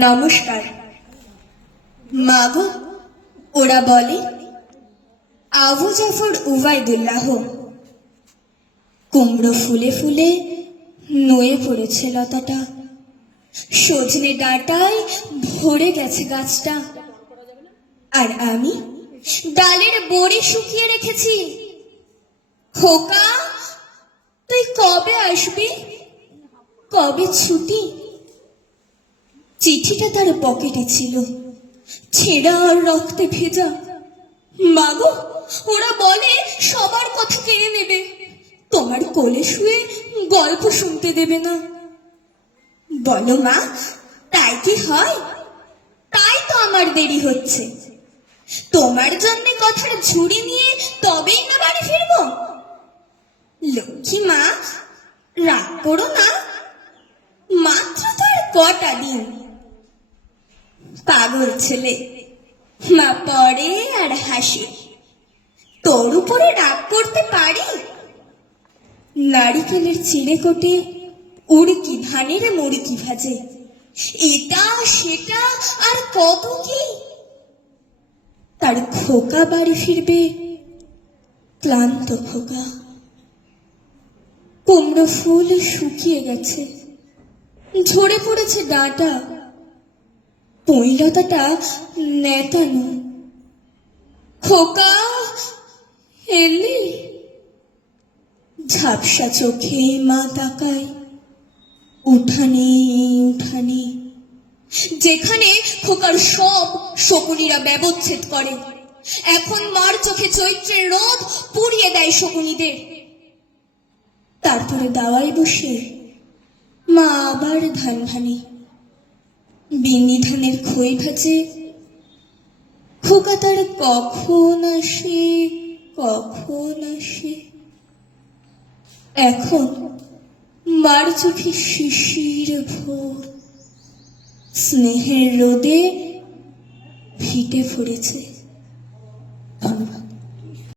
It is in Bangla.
নমস্কার। মাগো, ওরা বলে আবু জাফর উবাইদুল্লাহ। কুমড়ো ফুলে ফুলে নুয়ে পড়েছে লতাটা, সজনে ডাঁটায় ভরে গেছে গাছটা, আর আমি ডালের বড়ি শুকিয়ে রেখেছি। খোকা, তুই কবে আসবি? কবে ছুটি? চিঠিটা তার পকেটে ছিল, ছেঁড়া আর রক্তে ভেজা। মাগো, ওরা বলে সবার কথা কেড়ে নেবে, তোমার কোলে শুয়ে গল্প শুনতে দেবে না। বলো মা, তাই কি হয়? তাই তো আমার দেরি হচ্ছে। তোমার জন্য কথার ঝুড়ি নিয়ে তবেই না বাড়ি ফিরবো। লক্ষ্মী মা, রাগ করো না, মাত্র তো আর কটা দিন। পাগল ছেলে, মা পড়ে আর হাসে। তোর উপরে রাগ করতে পারি? নারিকেলের চিড়ে কোটে উড়কি ধানের মুড়কি ভাজে, এটা সেটা আর কত কি। তার খোকা বাড়ি ফিরবে ক্লান্ত খোকা। কুমড়ো ফুল শুকিয়ে গেছে, ঝরে পড়েছে ডাঁটা, পইলতাটা নেতানো। খোকা এলি? ঝাপসা চোখে মা তাকায় উঠানে উঠানে, যেখানে খোকার সব শকুনিরা ব্যবচ্ছেদ করে। এখন মার চোখে চৈত্রের রোদ পুড়িয়ে দেয় শকুনিদের। তারপরে দাওয়ায় বসে মা আবার ধান ভানে, বিন্নি ধানের খই ভাজে। খোকা তার কখন আসে, কখন আসে। এখন মার চোখে শিশির ভোর, স্নেহের রোদে ফিটে পড়েছে।